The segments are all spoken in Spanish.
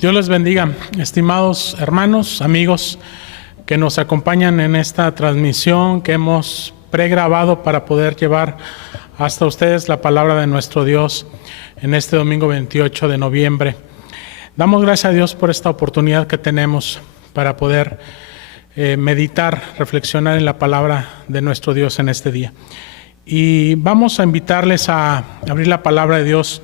Dios les bendiga, estimados hermanos, amigos que nos acompañan en esta transmisión que hemos pregrabado para poder llevar hasta ustedes la palabra de nuestro Dios en este domingo 28 de noviembre. Damos gracias a Dios por esta oportunidad que tenemos para poder meditar, reflexionar en la palabra de nuestro Dios en este día. Y vamos a invitarles a abrir la palabra de Dios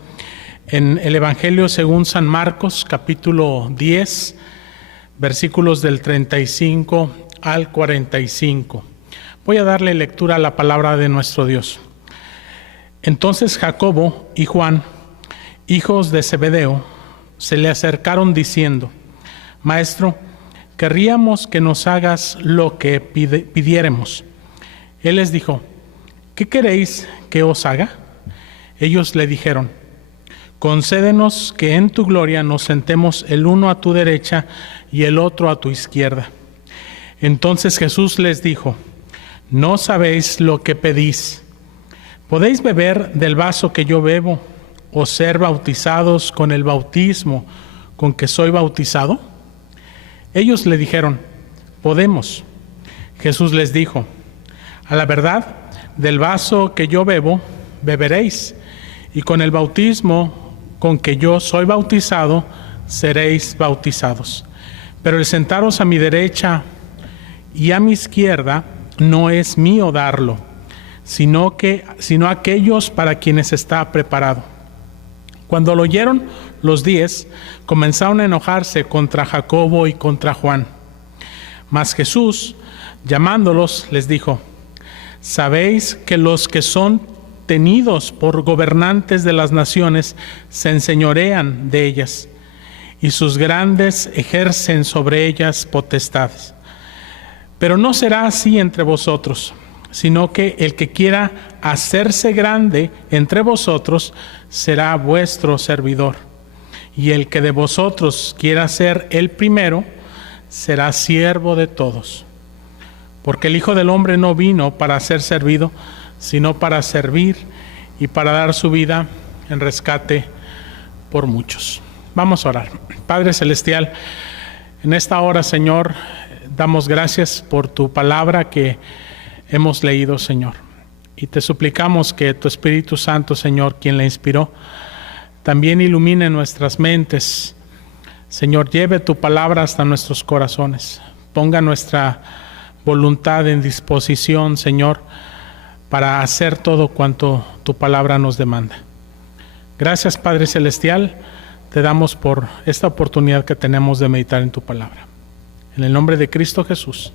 en el Evangelio según San Marcos, capítulo 10, versículos del 35 al 45. Voy a darle lectura a la palabra de nuestro Dios. Entonces Jacobo y Juan, hijos de Zebedeo, se le acercaron diciendo: Maestro, querríamos que nos hagas lo que pidiéremos. Él les dijo: ¿qué queréis que os haga? Ellos le dijeron: concédenos que en tu gloria nos sentemos el uno a tu derecha y el otro a tu izquierda. Entonces Jesús les dijo: no sabéis lo que pedís. ¿Podéis beber del vaso que yo bebo, o ser bautizados con el bautismo con que soy bautizado? Ellos le dijeron: podemos. Jesús les dijo: a la verdad, del vaso que yo bebo, beberéis, y con el bautismo con que yo soy bautizado, seréis bautizados. Pero el sentaros a mi derecha y a mi izquierda no es mío darlo, sino aquellos para quienes está preparado. Cuando lo oyeron, los 10 comenzaron a enojarse contra Jacobo y contra Juan. Mas Jesús, llamándolos, les dijo: ¿sabéis que los que son tenidos por gobernantes de las naciones se enseñorean de ellas, y sus grandes ejercen sobre ellas potestades? Pero no será así entre vosotros, sino que el que quiera hacerse grande entre vosotros será vuestro servidor, y el que de vosotros quiera ser el primero será siervo de todos. Porque el Hijo del Hombre no vino para ser servido, sino para servir y para dar su vida en rescate por muchos. Vamos a orar. Padre Celestial, en esta hora, Señor, damos gracias por tu palabra que hemos leído, Señor. Y te suplicamos que tu Espíritu Santo, Señor, quien la inspiró, también ilumine nuestras mentes. Señor, lleve tu palabra hasta nuestros corazones. Ponga nuestra voluntad en disposición, Señor, para hacer todo cuanto tu palabra nos demanda. Gracias, Padre Celestial, te damos por esta oportunidad que tenemos de meditar en tu palabra. En el nombre de Cristo Jesús.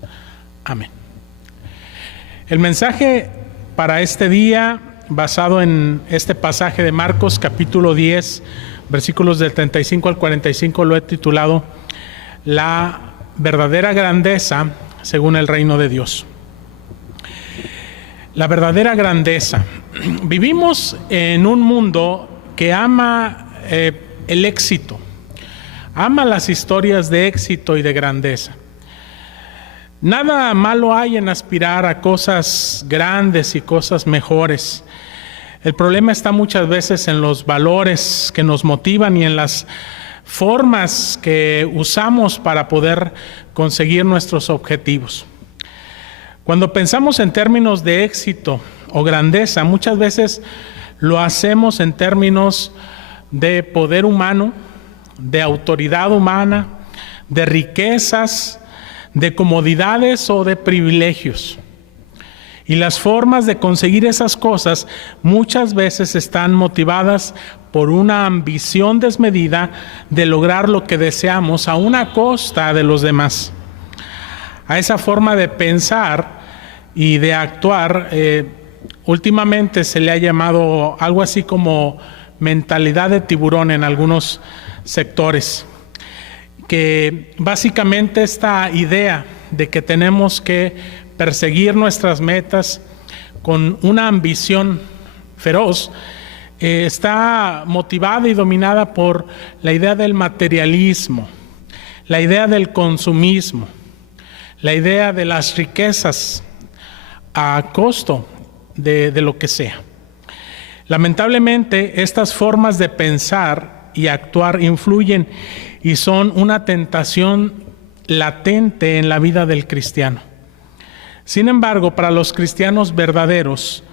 Amén. El mensaje para este día, basado en este pasaje de Marcos, capítulo 10, versículos del 35 al 45, lo he titulado La verdadera grandeza según el reino de Dios. La verdadera grandeza. Vivimos en un mundo que ama el éxito, ama las historias de éxito y de grandeza. Nada malo hay en aspirar a cosas grandes y cosas mejores. El problema está muchas veces en los valores que nos motivan y en las formas que usamos para poder conseguir nuestros objetivos. Cuando pensamos en términos de éxito o grandeza, muchas veces lo hacemos en términos de poder humano, de autoridad humana, de riquezas, de comodidades o de privilegios. Y las formas de conseguir esas cosas muchas veces están motivadas por una ambición desmedida de lograr lo que deseamos a una costa de los demás. A esa forma de pensar y de actuar, últimamente se le ha llamado algo así como mentalidad de tiburón en algunos sectores, que básicamente esta idea de que tenemos que perseguir nuestras metas con una ambición feroz, está motivada y dominada por la idea del materialismo, la idea del consumismo, la idea de las riquezas a costo de lo que sea. Lamentablemente, estas formas de pensar y actuar influyen y son una tentación latente en la vida del cristiano. Sin embargo, para los cristianos verdaderos,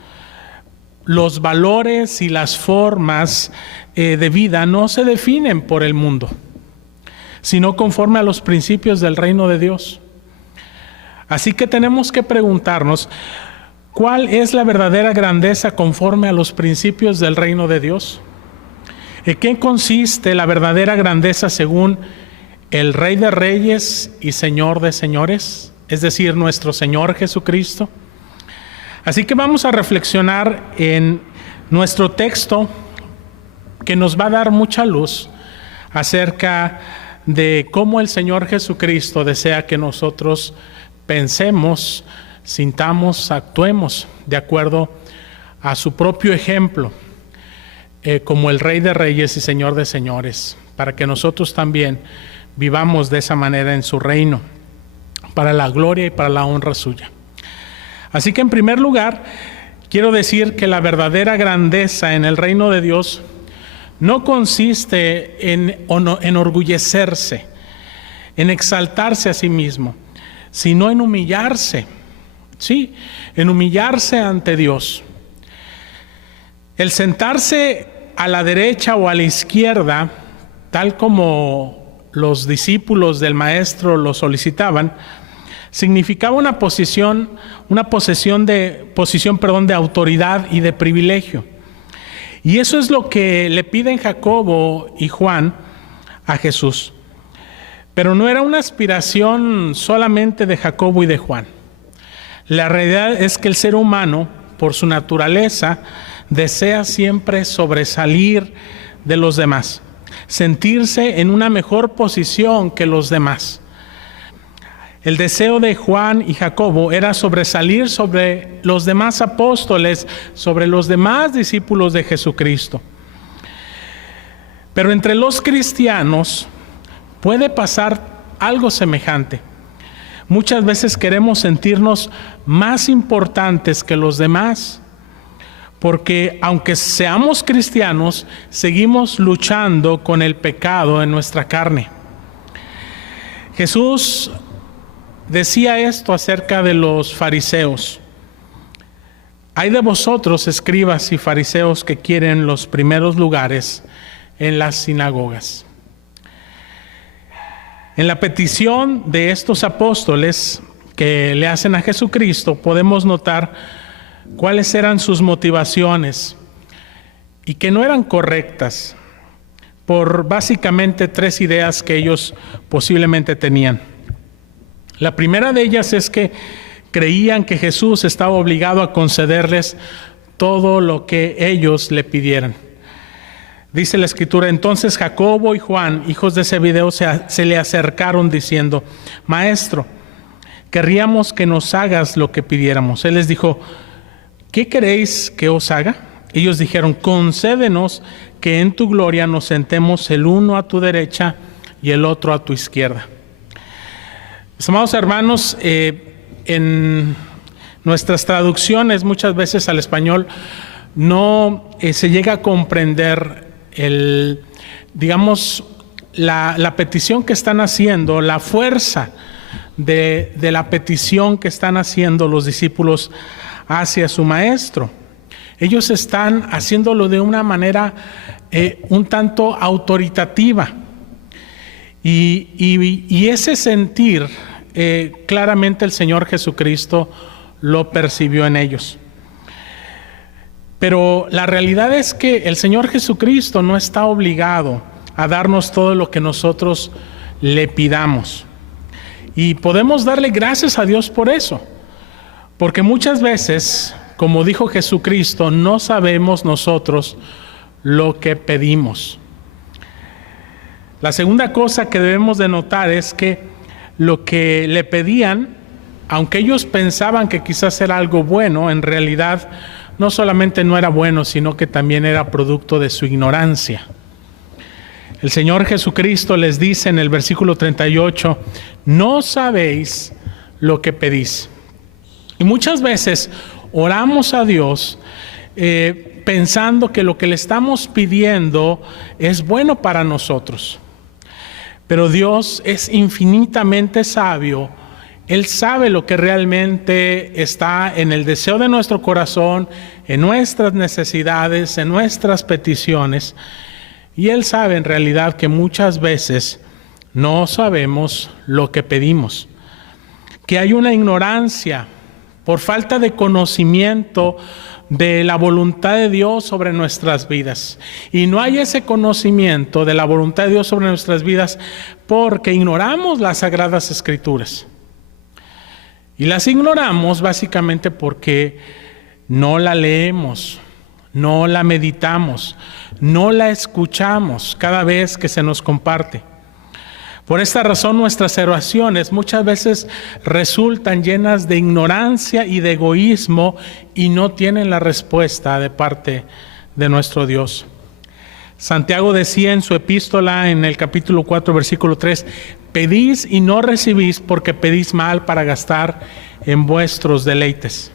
los valores y las formas de vida no se definen por el mundo, sino conforme a los principios del reino de Dios. Así que tenemos que preguntarnos, ¿cuál es la verdadera grandeza conforme a los principios del reino de Dios? ¿En qué consiste la verdadera grandeza según el Rey de Reyes y Señor de Señores? Es decir, nuestro Señor Jesucristo. Así que vamos a reflexionar en nuestro texto que nos va a dar mucha luz acerca de cómo el Señor Jesucristo desea que nosotros pensemos, sintamos, actuemos de acuerdo a su propio ejemplo, como el Rey de Reyes y Señor de Señores, para que nosotros también vivamos de esa manera en su reino, para la gloria y para la honra suya. Así que en primer lugar, quiero decir que la verdadera grandeza en el reino de Dios no consiste en enorgullecerse, en exaltarse a sí mismo, sino en humillarse, sí, en humillarse ante Dios. El sentarse a la derecha o a la izquierda, tal como los discípulos del Maestro lo solicitaban, significaba una posición de autoridad y de privilegio. Y eso es lo que le piden Jacobo y Juan a Jesús. Pero no era una aspiración solamente de Jacobo y de Juan. La realidad es que el ser humano, por su naturaleza, desea siempre sobresalir de los demás, sentirse en una mejor posición que los demás. El deseo de Juan y Jacobo era sobresalir sobre los demás apóstoles, sobre los demás discípulos de Jesucristo. Pero entre los cristianos puede pasar algo semejante. Muchas veces queremos sentirnos más importantes que los demás, porque aunque seamos cristianos, seguimos luchando con el pecado en nuestra carne. Jesús decía esto acerca de los fariseos: hay de vosotros, escribas y fariseos, que quieren los primeros lugares en las sinagogas. En la petición de estos apóstoles que le hacen a Jesucristo, podemos notar cuáles eran sus motivaciones y que no eran correctas por básicamente tres ideas que ellos posiblemente tenían. La primera de ellas es que creían que Jesús estaba obligado a concederles todo lo que ellos le pidieran. Dice la Escritura: entonces Jacobo y Juan, hijos de Zebedeo, se le acercaron diciendo: Maestro, querríamos que nos hagas lo que pidiéramos. Él les dijo: ¿qué queréis que os haga? Ellos dijeron: concédenos que en tu gloria nos sentemos el uno a tu derecha y el otro a tu izquierda. Mis amados hermanos, en nuestras traducciones muchas veces al español no se llega a comprender la petición que están haciendo, la fuerza de la petición que están haciendo los discípulos hacia su maestro. Ellos están haciéndolo de una manera un tanto autoritativa, y ese sentir claramente el Señor Jesucristo lo percibió en ellos. Pero la realidad es que el Señor Jesucristo no está obligado a darnos todo lo que nosotros le pidamos, y podemos darle gracias a Dios por eso, porque muchas veces, como dijo Jesucristo, no sabemos nosotros lo que pedimos. La segunda cosa que debemos de notar es que lo que le pedían, aunque ellos pensaban que quizás era algo bueno, en realidad no solamente no era bueno, sino que también era producto de su ignorancia. El Señor Jesucristo les dice en el versículo 38, no sabéis lo que pedís. Y muchas veces oramos a Dios pensando que lo que le estamos pidiendo es bueno para nosotros. Pero Dios es infinitamente sabio. Él sabe lo que realmente está en el deseo de nuestro corazón, en nuestras necesidades, en nuestras peticiones. Y Él sabe en realidad que muchas veces no sabemos lo que pedimos, que hay una ignorancia por falta de conocimiento de la voluntad de Dios sobre nuestras vidas. Y no hay ese conocimiento de la voluntad de Dios sobre nuestras vidas porque ignoramos las Sagradas Escrituras. Y las ignoramos básicamente porque no la leemos, no la meditamos, no la escuchamos cada vez que se nos comparte. Por esta razón nuestras oraciones muchas veces resultan llenas de ignorancia y de egoísmo y no tienen la respuesta de parte de nuestro Dios. Santiago decía en su epístola en el capítulo 4 versículo 3: pedís y no recibís porque pedís mal para gastar en vuestros deleites.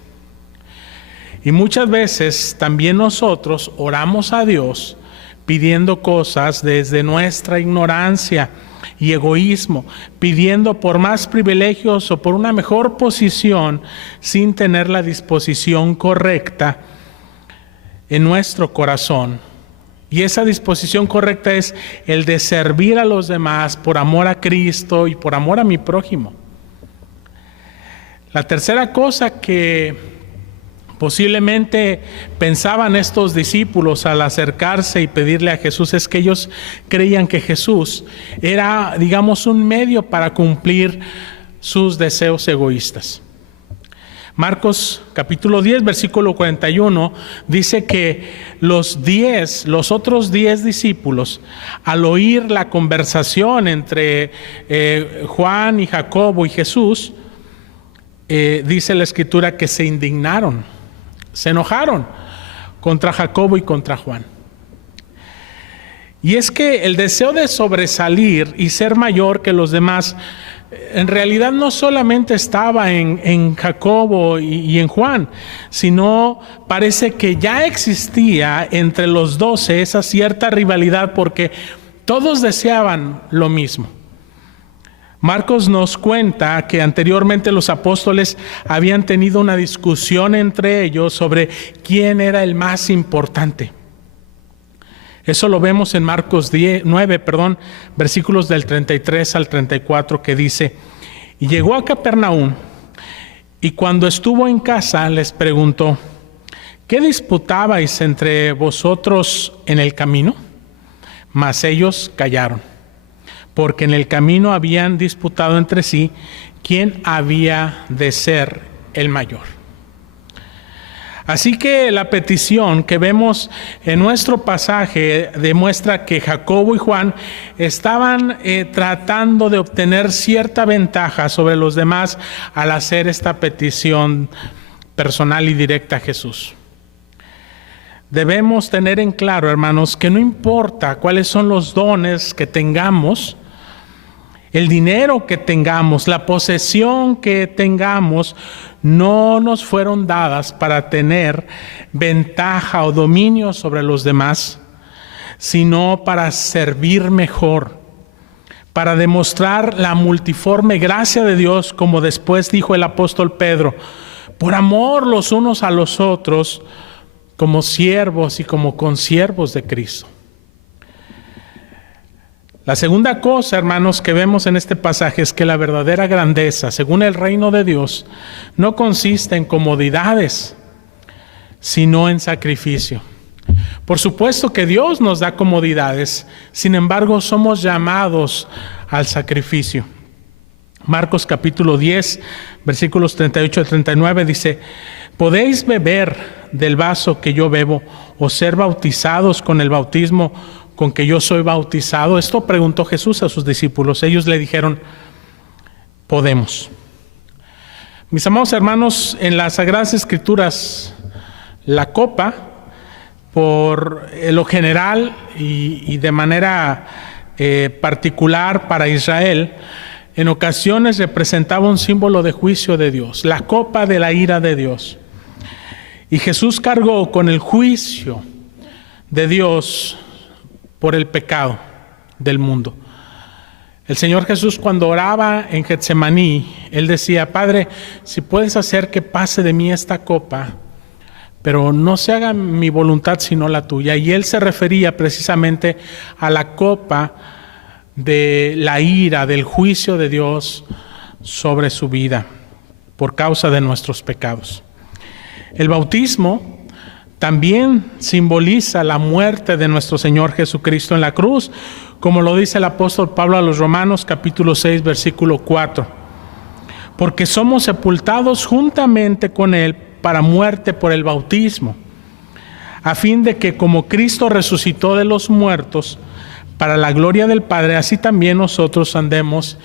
Y muchas veces también nosotros oramos a Dios pidiendo cosas desde nuestra ignorancia y egoísmo, pidiendo por más privilegios o por una mejor posición sin tener la disposición correcta en nuestro corazón. Y esa disposición correcta es el de servir a los demás por amor a Cristo y por amor a mi prójimo. La tercera cosa que posiblemente pensaban estos discípulos al acercarse y pedirle a Jesús es que ellos creían que Jesús era, digamos, un medio para cumplir sus deseos egoístas. Marcos capítulo 10, versículo 41, dice que los otros 10 discípulos, al oír la conversación entre Juan y Jacobo y Jesús, dice la Escritura que se indignaron, se enojaron contra Jacobo y contra Juan. Y es que el deseo de sobresalir y ser mayor que los demás en realidad no solamente estaba en Jacobo y en Juan, sino parece que ya existía entre los 12 esa cierta rivalidad porque todos deseaban lo mismo. Marcos nos cuenta que anteriormente los apóstoles habían tenido una discusión entre ellos sobre quién era el más importante. Eso lo vemos en Marcos 9, versículos del 33 al 34, que dice: y llegó a Capernaum, y cuando estuvo en casa les preguntó: ¿qué disputabais entre vosotros en el camino? Mas ellos callaron, porque en el camino habían disputado entre sí quién había de ser el mayor. Así que la petición que vemos en nuestro pasaje demuestra que Jacobo y Juan estaban tratando de obtener cierta ventaja sobre los demás al hacer esta petición personal y directa a Jesús. Debemos tener en claro, hermanos, que no importa cuáles son los dones que tengamos, el dinero que tengamos, la posesión que tengamos, no nos fueron dadas para tener ventaja o dominio sobre los demás, sino para servir mejor, para demostrar la multiforme gracia de Dios, como después dijo el apóstol Pedro, por amor los unos a los otros, como siervos y como consiervos de Cristo. La segunda cosa, hermanos, que vemos en este pasaje es que la verdadera grandeza, según el reino de Dios, no consiste en comodidades, sino en sacrificio. Por supuesto que Dios nos da comodidades, sin embargo, somos llamados al sacrificio. Marcos capítulo 10, versículos 38 al 39 dice: ¿podéis beber del vaso que yo bebo o ser bautizados con el bautismo con que yo soy bautizado? Esto preguntó Jesús a sus discípulos. Ellos le dijeron: podemos. Mis amados hermanos, en las Sagradas Escrituras, la copa, por lo general y de manera particular para Israel, en ocasiones representaba un símbolo de juicio de Dios, la copa de la ira de Dios. Y Jesús cargó con el juicio de Dios por el pecado del mundo. El Señor Jesús, cuando oraba en Getsemaní, Él decía: Padre, si puedes hacer que pase de mí esta copa, pero no se haga mi voluntad sino la tuya. Y Él se refería precisamente a la copa de la ira, del juicio de Dios sobre su vida por causa de nuestros pecados. El bautismo también simboliza la muerte de nuestro Señor Jesucristo en la cruz, como lo dice el apóstol Pablo a los Romanos, capítulo 6, versículo 4. Porque somos sepultados juntamente con Él para muerte por el bautismo, a fin de que como Cristo resucitó de los muertos para la gloria del Padre, así también nosotros andemos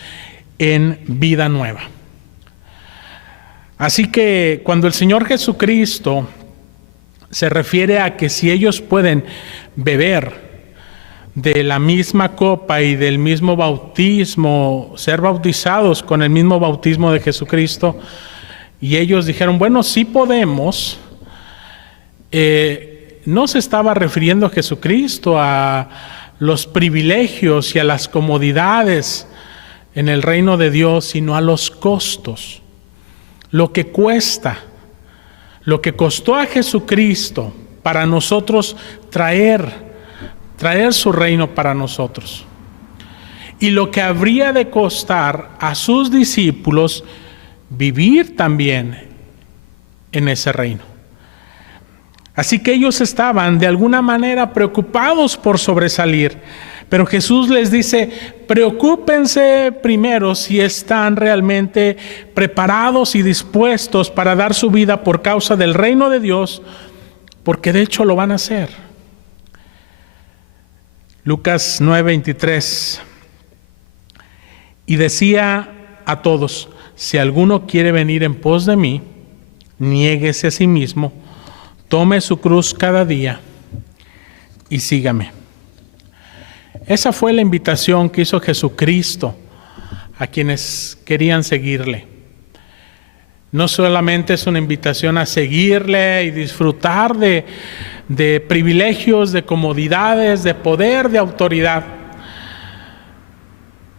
en vida nueva. Así que cuando el Señor Jesucristo se refiere a que si ellos pueden beber de la misma copa y del mismo bautismo, ser bautizados con el mismo bautismo de Jesucristo, y ellos dijeron, bueno, sí podemos, no se estaba refiriendo a Jesucristo, a los privilegios y a las comodidades en el reino de Dios, sino a los costos, lo que cuesta, lo que costó a Jesucristo para nosotros traer su reino para nosotros, y lo que habría de costar a sus discípulos vivir también en ese reino. Así que ellos estaban de alguna manera preocupados por sobresalir, pero Jesús les dice: preocúpense primero si están realmente preparados y dispuestos para dar su vida por causa del reino de Dios, porque de hecho lo van a hacer. Lucas 9:23. Y decía a todos: si alguno quiere venir en pos de mí, niéguese a sí mismo, tome su cruz cada día y sígame. Esa fue la invitación que hizo Jesucristo a quienes querían seguirle. No solamente es una invitación a seguirle y disfrutar de privilegios, de comodidades, de poder, de autoridad.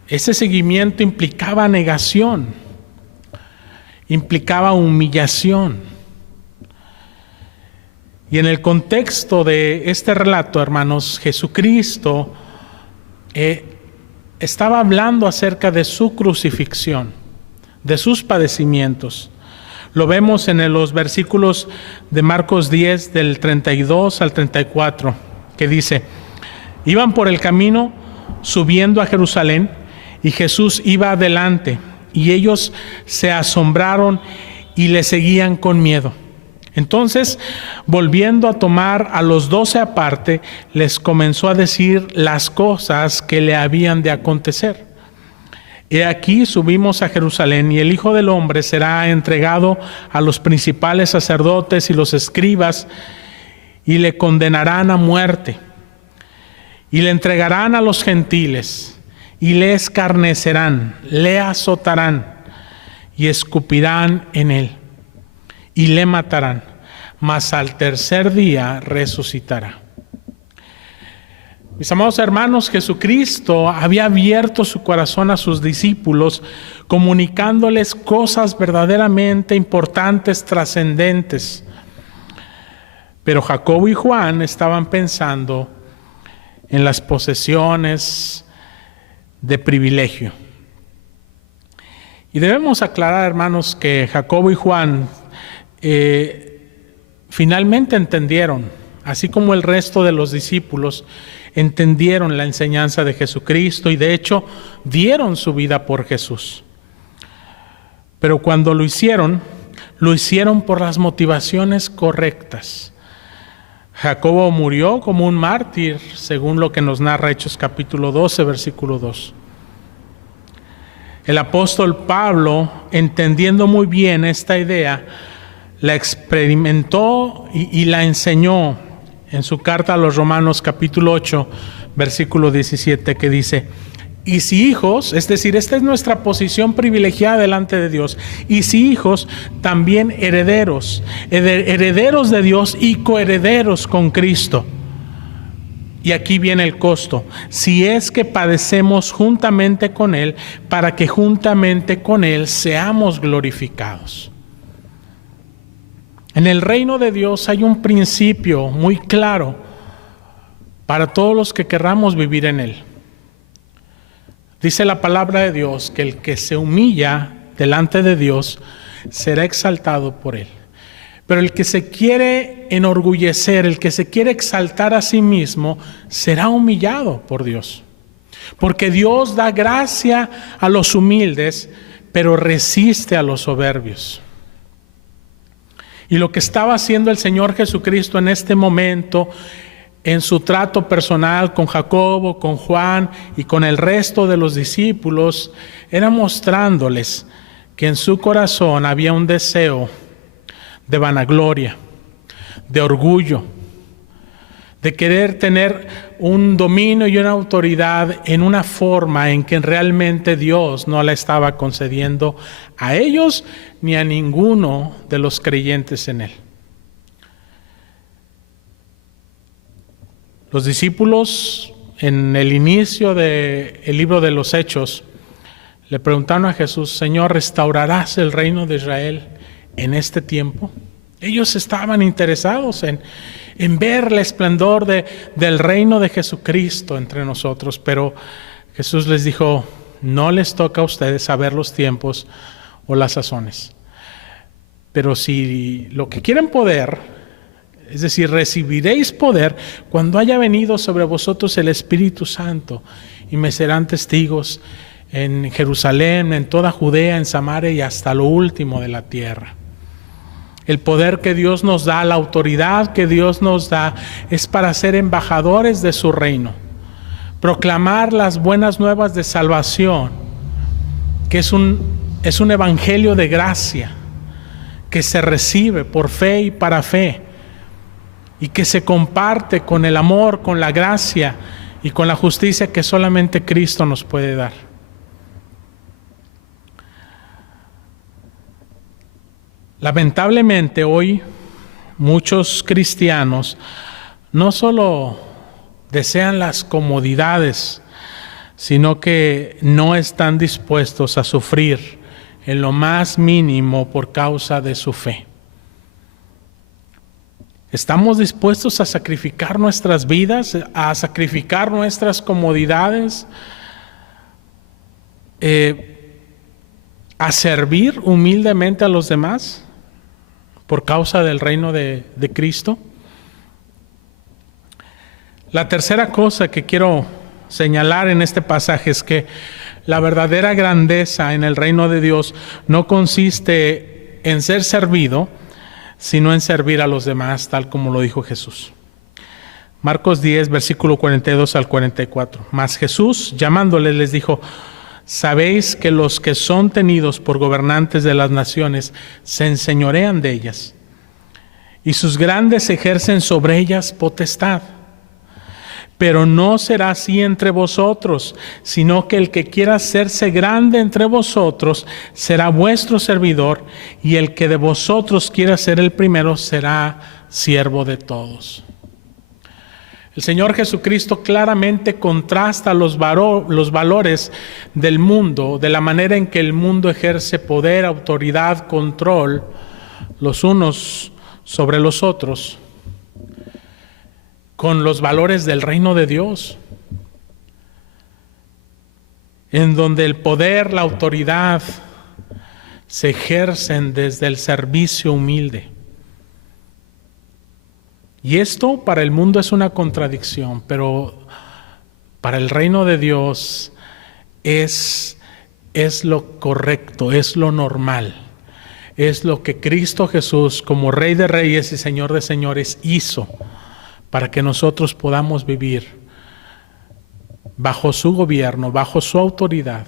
Ese seguimiento implicaba negación, implicaba humillación. Y en el contexto de este relato, hermanos, Jesucristo estaba hablando acerca de su crucifixión, de sus padecimientos. Lo vemos en los versículos de Marcos 10, del 32 al 34, que dice: iban por el camino subiendo a Jerusalén, y Jesús iba adelante, y ellos se asombraron y le seguían con miedo. Entonces, volviendo a tomar a los 12 aparte, les comenzó a decir las cosas que le habían de acontecer. He aquí subimos a Jerusalén, y el Hijo del Hombre será entregado a los principales sacerdotes y los escribas, y le condenarán a muerte, y le entregarán a los gentiles, y le escarnecerán, le azotarán, y escupirán en él, y le matarán, mas al tercer día resucitará. Mis amados hermanos, Jesucristo había abierto su corazón a sus discípulos, comunicándoles cosas verdaderamente importantes, trascendentes. Pero Jacobo y Juan estaban pensando en las posesiones de privilegio. Y debemos aclarar, hermanos, que Jacobo y Juan finalmente entendieron, así como el resto de los discípulos, entendieron la enseñanza de Jesucristo y de hecho dieron su vida por Jesús. Pero cuando lo hicieron por las motivaciones correctas. Jacobo murió como un mártir, según lo que nos narra Hechos capítulo 12, versículo 2. El apóstol Pablo, entendiendo muy bien esta idea, la experimentó y la enseñó en su carta a los Romanos capítulo 8, versículo 17, que dice: Y si hijos, es decir, esta es nuestra posición privilegiada delante de Dios. Y si hijos, también herederos, herederos de Dios y coherederos con Cristo. Y aquí viene el costo. Si es que padecemos juntamente con Él, para que juntamente con Él seamos glorificados. En el reino de Dios hay un principio muy claro para todos los que querramos vivir en Él. Dice la palabra de Dios que el que se humilla delante de Dios será exaltado por Él. Pero el que se quiere enorgullecer, el que se quiere exaltar a sí mismo, será humillado por Dios. Porque Dios da gracia a los humildes, pero resiste a los soberbios. Y lo que estaba haciendo el Señor Jesucristo en este momento, en su trato personal con Jacobo, con Juan y con el resto de los discípulos, era mostrándoles que en su corazón había un deseo de vanagloria, de orgullo, de querer tener un dominio y una autoridad en una forma en que realmente Dios no la estaba concediendo a ellos ni a ninguno de los creyentes en Él. Los discípulos, en el inicio del libro de los Hechos, le preguntaron a Jesús: Señor, ¿restaurarás el reino de Israel en este tiempo? Ellos estaban interesados en ver el esplendor del reino de Jesucristo entre nosotros, pero Jesús les dijo: no les toca a ustedes saber los tiempos o las sazones. Pero si lo que quieren poder, es decir, recibiréis poder cuando haya venido sobre vosotros el Espíritu Santo, y me serán testigos en Jerusalén, en toda Judea, en Samaria y hasta lo último de la tierra. El poder que Dios nos da, la autoridad que Dios nos da, es para ser embajadores de su reino, proclamar las buenas nuevas de salvación, que es un evangelio de gracia, que se recibe por fe y para fe, y que se comparte con el amor, con la gracia y con la justicia que solamente Cristo nos puede dar. Lamentablemente hoy muchos cristianos no solo desean las comodidades, sino que no están dispuestos a sufrir en lo más mínimo por causa de su fe. ¿Estamos dispuestos a sacrificar nuestras vidas, a sacrificar nuestras comodidades, a servir humildemente a los demás por causa del reino de Cristo? La tercera cosa que quiero señalar en este pasaje es que la verdadera grandeza en el reino de Dios no consiste en ser servido, sino en servir a los demás, tal como lo dijo Jesús. Marcos 10, versículo 42 al 44. Mas Jesús, llamándoles, les dijo: sabéis que los que son tenidos por gobernantes de las naciones se enseñorean de ellas, y sus grandes ejercen sobre ellas potestad. Pero no será así entre vosotros, sino que el que quiera hacerse grande entre vosotros será vuestro servidor, y el que de vosotros quiera ser el primero será siervo de todos. El Señor Jesucristo claramente contrasta los valores del mundo, de la manera en que el mundo ejerce poder, autoridad, control, los unos sobre los otros, con los valores del reino de Dios, en donde el poder, la autoridad se ejercen desde el servicio humilde. Y esto para el mundo es una contradicción, pero para el reino de Dios es lo correcto, es lo normal, es lo que Cristo Jesús, como Rey de Reyes y Señor de Señores, hizo para que nosotros podamos vivir bajo su gobierno, bajo su autoridad,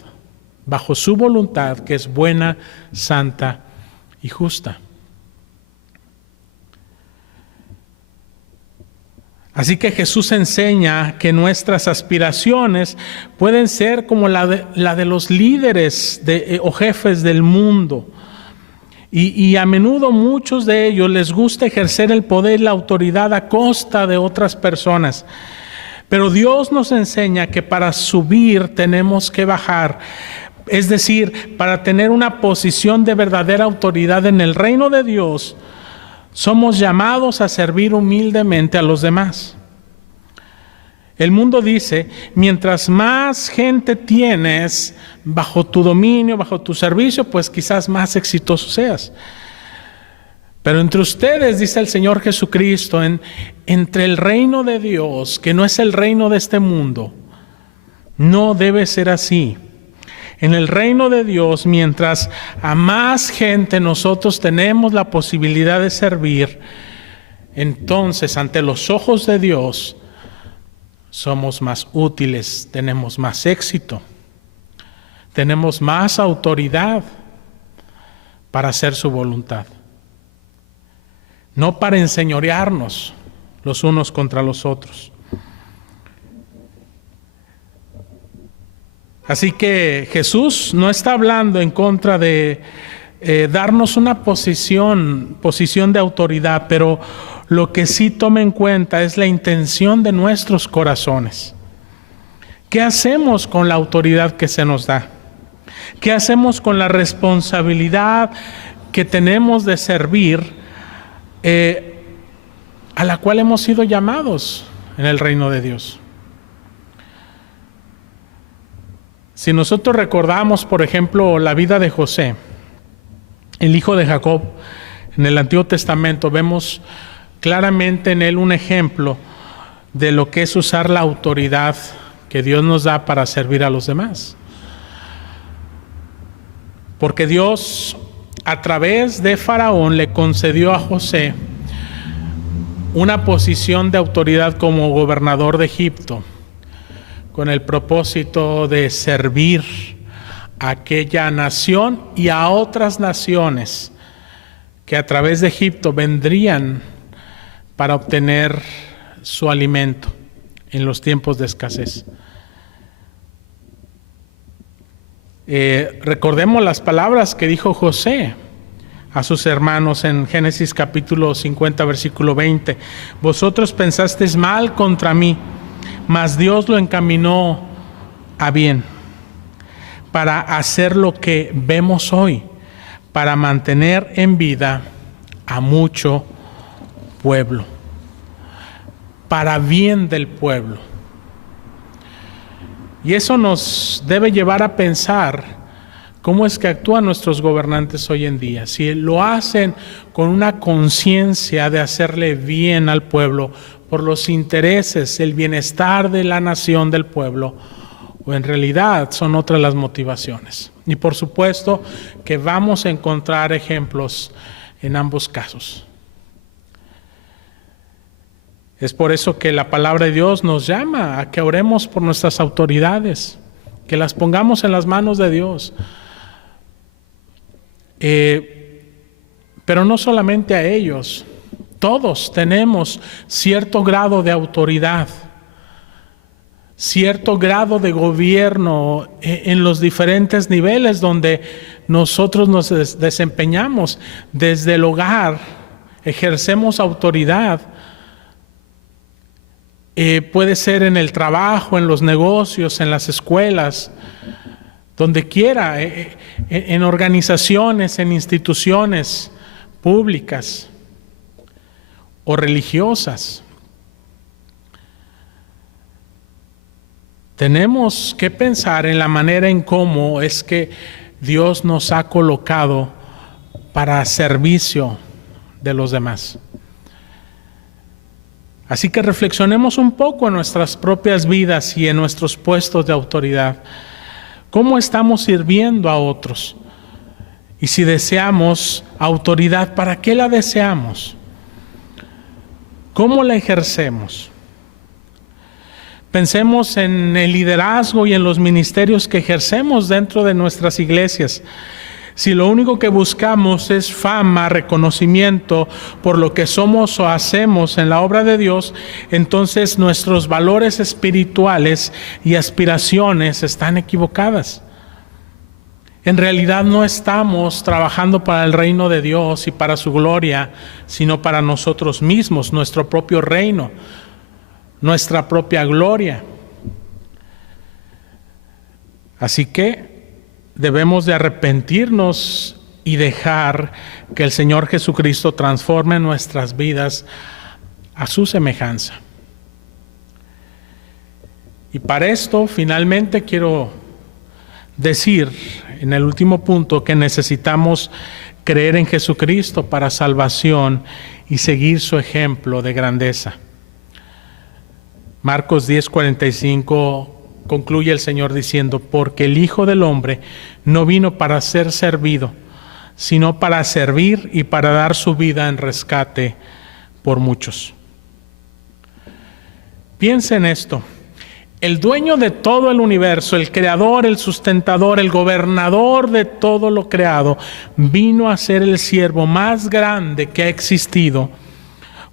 bajo su voluntad, que es buena, santa y justa. Así que Jesús enseña que nuestras aspiraciones pueden ser como la de los líderes o jefes del mundo. Y a menudo muchos de ellos les gusta ejercer el poder y la autoridad a costa de otras personas. Pero Dios nos enseña que para subir tenemos que bajar. Es decir, para tener una posición de verdadera autoridad en el reino de Dios, somos llamados a servir humildemente a los demás. El mundo dice, mientras más gente tienes bajo tu dominio, bajo tu servicio, pues quizás más exitoso seas. Pero entre ustedes, dice el Señor Jesucristo, entre el reino de Dios, que no es el reino de este mundo, no debe ser así. En el reino de Dios, mientras a más gente nosotros tenemos la posibilidad de servir, entonces ante los ojos de Dios somos más útiles, tenemos más éxito, tenemos más autoridad para hacer su voluntad. No para enseñorearnos los unos contra los otros. Así que Jesús no está hablando en contra de darnos una posición de autoridad, pero lo que sí toma en cuenta es la intención de nuestros corazones. ¿Qué hacemos con la autoridad que se nos da? ¿Qué hacemos con la responsabilidad que tenemos de servir, a la cual hemos sido llamados en el reino de Dios? Si nosotros recordamos, por ejemplo, la vida de José, el hijo de Jacob, en el Antiguo Testamento, vemos claramente en él un ejemplo de lo que es usar la autoridad que Dios nos da para servir a los demás. Porque Dios, a través de Faraón, le concedió a José una posición de autoridad como gobernador de Egipto, con el propósito de servir a aquella nación y a otras naciones que a través de Egipto vendrían para obtener su alimento en los tiempos de escasez. Recordemos las palabras que dijo José a sus hermanos en Génesis capítulo 50, versículo 20. Vosotros pensasteis mal contra mí, mas Dios lo encaminó a bien, para hacer lo que vemos hoy, para mantener en vida a mucho pueblo, para bien del pueblo. Y eso nos debe llevar a pensar cómo es que actúan nuestros gobernantes hoy en día. Si lo hacen con una conciencia de hacerle bien al pueblo, por los intereses, el bienestar de la nación, del pueblo, o en realidad son otras las motivaciones. Y por supuesto que vamos a encontrar ejemplos en ambos casos. Es por eso que la palabra de Dios nos llama a que oremos por nuestras autoridades, que las pongamos en las manos de Dios. Pero no solamente a ellos, todos tenemos cierto grado de autoridad, cierto grado de gobierno en los diferentes niveles donde nosotros nos desempeñamos. Desde el hogar ejercemos autoridad. Puede ser en el trabajo, en los negocios, en las escuelas, donde quiera, en organizaciones, en instituciones públicas o religiosas. Tenemos que pensar en la manera en cómo es que Dios nos ha colocado para servicio de los demás. Así que reflexionemos un poco en nuestras propias vidas y en nuestros puestos de autoridad. ¿Cómo estamos sirviendo a otros? Y si deseamos autoridad, ¿para qué la deseamos? ¿Cómo la ejercemos? Pensemos en el liderazgo y en los ministerios que ejercemos dentro de nuestras iglesias. Si lo único que buscamos es fama, reconocimiento por lo que somos o hacemos en la obra de Dios, entonces nuestros valores espirituales y aspiraciones están equivocadas. En realidad no estamos trabajando para el reino de Dios y para su gloria, sino para nosotros mismos, nuestro propio reino, nuestra propia gloria. Así que debemos de arrepentirnos y dejar que el Señor Jesucristo transforme nuestras vidas a su semejanza. Y para esto, finalmente, quiero decir en el último punto que necesitamos creer en Jesucristo para salvación y seguir su ejemplo de grandeza. Marcos 10:45 concluye el Señor diciendo: porque el Hijo del Hombre no vino para ser servido, sino para servir y para dar su vida en rescate por muchos. Piensa en esto. El dueño de todo el universo, el creador, el sustentador, el gobernador de todo lo creado, vino a ser el siervo más grande que ha existido,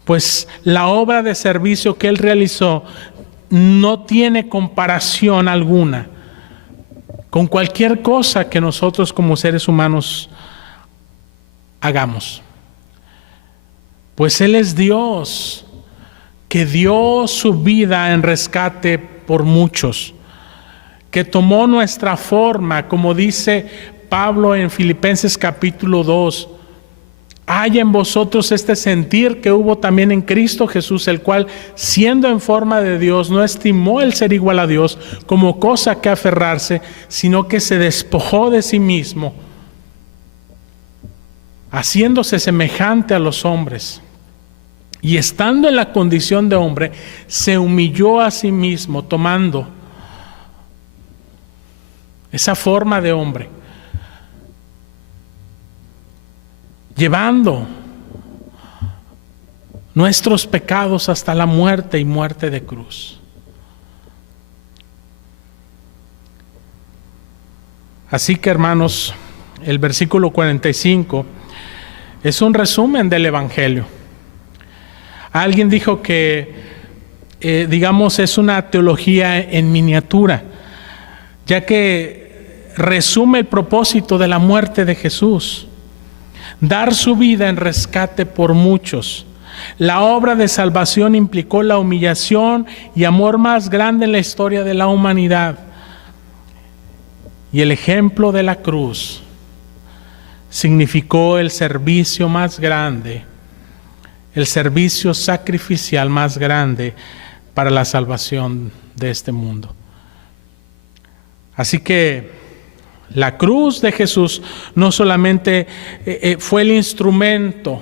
pues la obra de servicio que él realizó no tiene comparación alguna con cualquier cosa que nosotros como seres humanos hagamos. Pues Él es Dios, que dio su vida en rescate por muchos, que tomó nuestra forma, como dice Pablo en Filipenses capítulo 2, hay en vosotros este sentir que hubo también en Cristo Jesús, el cual, siendo en forma de Dios, no estimó el ser igual a Dios como cosa que aferrarse, sino que se despojó de sí mismo, haciéndose semejante a los hombres. Y estando en la condición de hombre, se humilló a sí mismo, tomando esa forma de hombre, llevando nuestros pecados hasta la muerte y muerte de cruz. Así que, hermanos, el versículo 45 es un resumen del Evangelio. Alguien dijo que, digamos, es una teología en miniatura, ya que resume el propósito de la muerte de Jesús: dar su vida en rescate por muchos. La obra de salvación implicó la humillación y amor más grande en la historia de la humanidad. Y el ejemplo de la cruz significó el servicio más grande, el servicio sacrificial más grande para la salvación de este mundo. Así que la cruz de Jesús no solamente fue el instrumento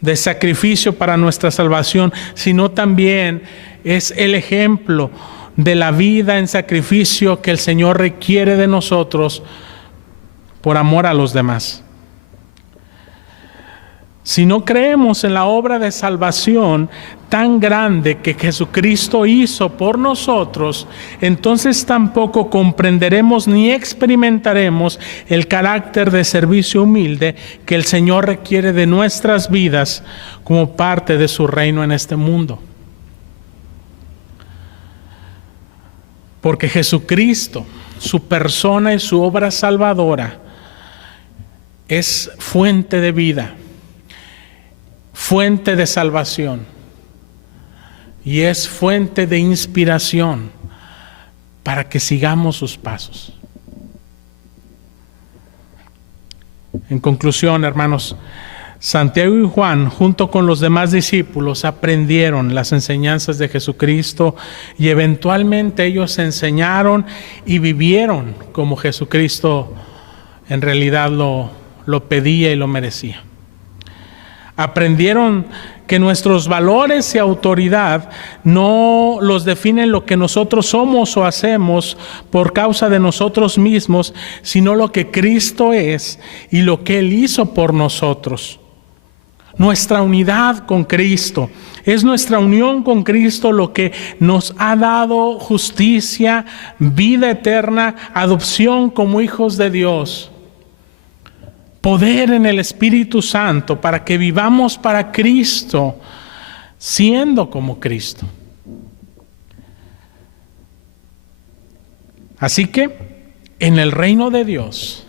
de sacrificio para nuestra salvación, sino también es el ejemplo de la vida en sacrificio que el Señor requiere de nosotros por amor a los demás. Si no creemos en la obra de salvación tan grande que Jesucristo hizo por nosotros, entonces tampoco comprenderemos ni experimentaremos el carácter de servicio humilde que el Señor requiere de nuestras vidas como parte de su reino en este mundo. Porque Jesucristo, su persona y su obra salvadora, es fuente de vida, fuente de salvación y es fuente de inspiración para que sigamos sus pasos. En conclusión, hermanos, Santiago y Juan, junto con los demás discípulos, aprendieron las enseñanzas de Jesucristo y eventualmente ellos enseñaron y vivieron como Jesucristo en realidad lo pedía y lo merecía. Aprendieron que nuestros valores y autoridad no los definen lo que nosotros somos o hacemos por causa de nosotros mismos, sino lo que Cristo es y lo que Él hizo por nosotros. Nuestra unidad con Cristo, es nuestra unión con Cristo lo que nos ha dado justicia, vida eterna, adopción como hijos de Dios. poder en el Espíritu Santo para que vivamos para Cristo, siendo como Cristo. Así que en el reino de Dios,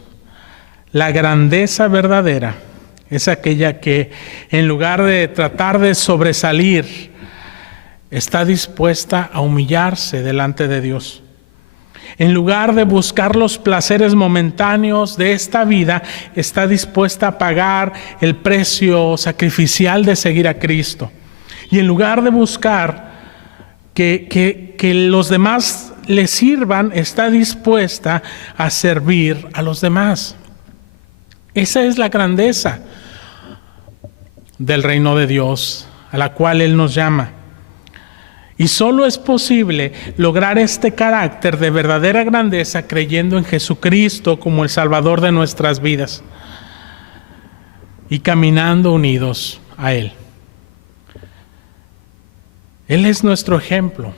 la grandeza verdadera es aquella que, en lugar de tratar de sobresalir, está dispuesta a humillarse delante de Dios. En lugar de buscar los placeres momentáneos de esta vida, está dispuesta a pagar el precio sacrificial de seguir a Cristo. Y en lugar de buscar que los demás le sirvan, está dispuesta a servir a los demás. Esa es la grandeza del reino de Dios, a la cual Él nos llama. Y solo es posible lograr este carácter de verdadera grandeza creyendo en Jesucristo como el Salvador de nuestras vidas y caminando unidos a Él. Él es nuestro ejemplo,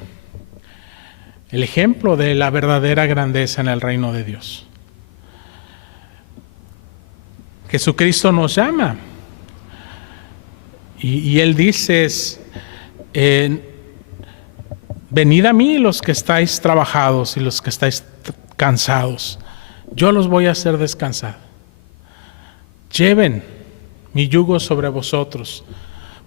el ejemplo de la verdadera grandeza en el reino de Dios. Jesucristo nos llama y Él dice, venid a mí los que estáis trabajados y los que estáis cansados, yo los voy a hacer descansar. Lleven mi yugo sobre vosotros,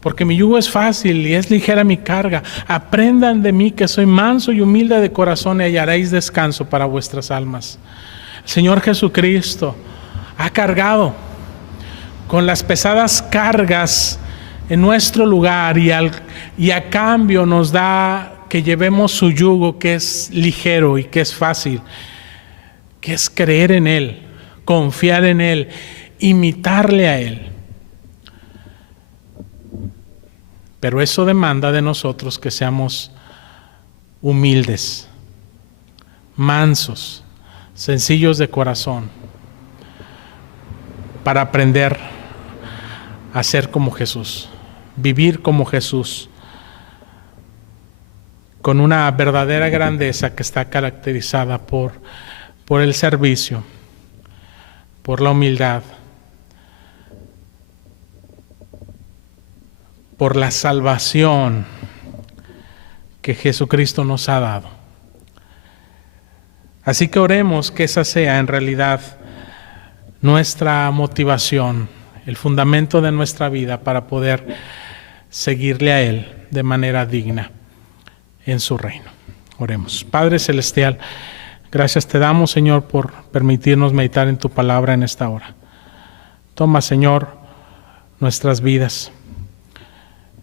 porque mi yugo es fácil y es ligera mi carga. Aprendan de mí que soy manso y humilde de corazón y hallaréis descanso para vuestras almas. El Señor Jesucristo ha cargado con las pesadas cargas en nuestro lugar y a cambio nos da que llevemos su yugo, que es ligero y que es fácil, que es creer en Él, confiar en Él, imitarle a Él. Pero eso demanda de nosotros que seamos humildes, mansos, sencillos de corazón, para aprender a ser como Jesús, vivir como Jesús, con una verdadera grandeza que está caracterizada por el servicio, por la humildad, por la salvación que Jesucristo nos ha dado. Así que oremos que esa sea en realidad nuestra motivación, el fundamento de nuestra vida para poder seguirle a Él de manera digna en su reino. Oremos. Padre Celestial, gracias te damos, Señor, por permitirnos meditar en tu palabra en esta hora. Toma, Señor, nuestras vidas.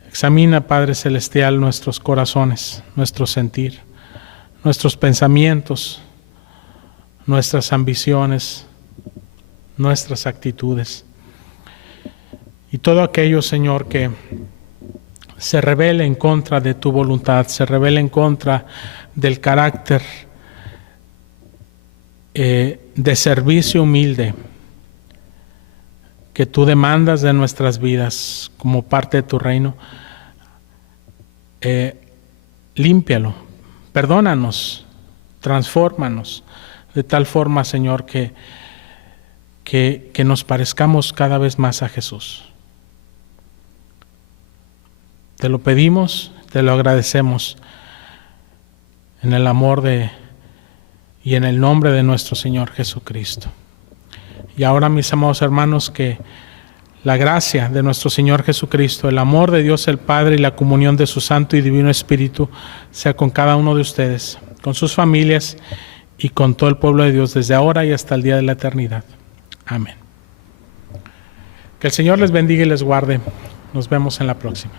Examina, Padre Celestial, nuestros corazones, nuestro sentir, nuestros pensamientos, nuestras ambiciones, nuestras actitudes. Y todo aquello, Señor, que se rebele en contra de tu voluntad, se rebele en contra del carácter de servicio humilde que tú demandas de nuestras vidas como parte de tu reino. Límpialo, perdónanos, transfórmanos de tal forma, Señor, que nos parezcamos cada vez más a Jesús. Te lo pedimos, te lo agradecemos en el amor y en el nombre de nuestro Señor Jesucristo. Y ahora, mis amados hermanos, que la gracia de nuestro Señor Jesucristo, el amor de Dios el Padre y la comunión de su Santo y Divino Espíritu sea con cada uno de ustedes, con sus familias y con todo el pueblo de Dios desde ahora y hasta el día de la eternidad. Amén. Que el Señor les bendiga y les guarde. Nos vemos en la próxima.